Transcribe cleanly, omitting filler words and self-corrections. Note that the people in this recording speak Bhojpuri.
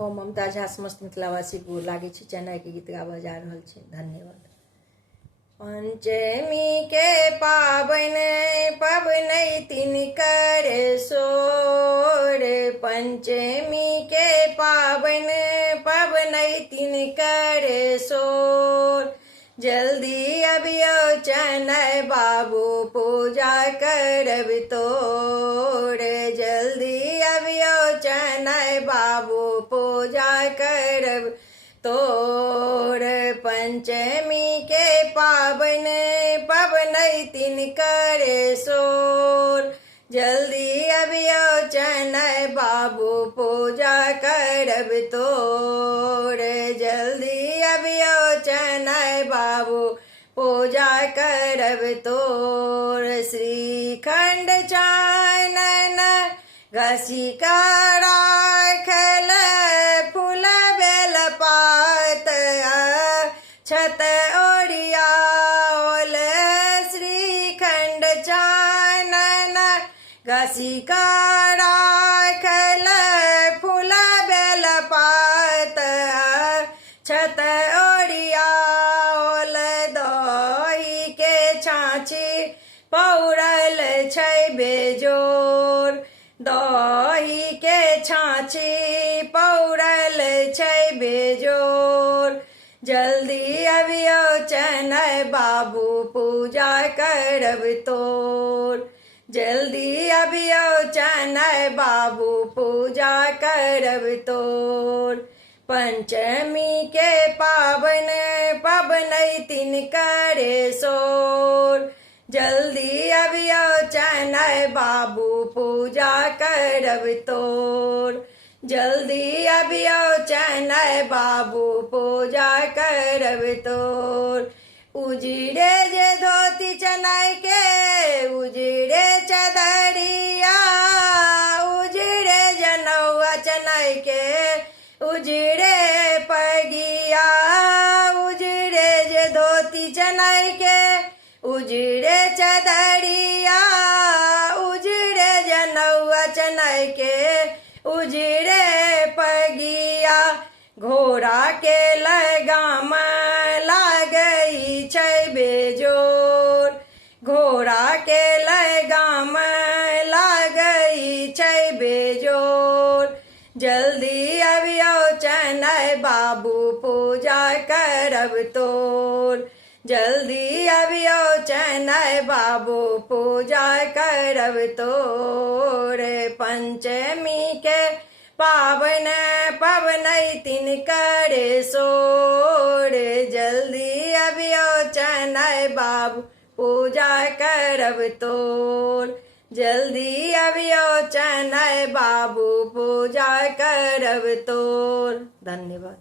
हम ममता झा समस्त मिथिलावासी गोर लागे छी। चेन्नई के गीत गाबऽ जा रहल छै। धन्यवाद। पंचमी के पबनैतिन करे सोर, पंचमी के पबनैतिन करे सोर। जल्दी अबियो चेन्नई बाबू पूजा करब तोर, जल्दी अबियो चेन्नई बाबू पूजा करब तोर। पंचमी के पबनैतिन करे सोर, जल्दी अबियो चेन्नई बाबू पूजा करब तोर, जल्दी अबियो चेन्नई बाबू पूजा करब तोर। श्रीखंड चानन घसी का राखल, फूल बेल पात छत ओरियाओल। श्रीखंड चानन घसी का राखल, फूल बेल पात छत ओरियाओल। दही के छाछी पौरल छै बेजोर, दही के छाछी पौरल छै बेजोर। जल्दी अबियो चेन्नई बाबू पूजा करब तोर, जल्दी अबियो चेन्नई बाबू पूजा करब तोर। पंचमी के पबनैतिन करे सोर, जल्दी अबियो चेन्नई बाबू पूजा करब तोर, जल्दी अबियो चेन्नई बाबू पूजा करब तोर। उजड़े जे धोती चेन्नई के, उजड़े चदरिया, उजड़े जनौआ चेन्नई के, उजड़े पगिया। उजड़े जे धोती चेन्नई के, उजड़े चदरिया, उजड़े जनौआ चेन्नई के, उजड़े पगिया। घोड़ा के लगाम लागई छै बेजोर, घोड़ा के लगाम लागई छै बेजोर। जल्दी अबियो चेन्नई बाबू पूजा करब तोर, जल्दी अबियो चेन्नई बाबू पूजा करब तोर। पंचमी के पबनैतिन करे सोर, जल्दी अबियो चेन्नई बाबू पूजा करब तोर, जल्दी अबियो चेन्नई बाबू पूजा करब तोर। धन्यवाद।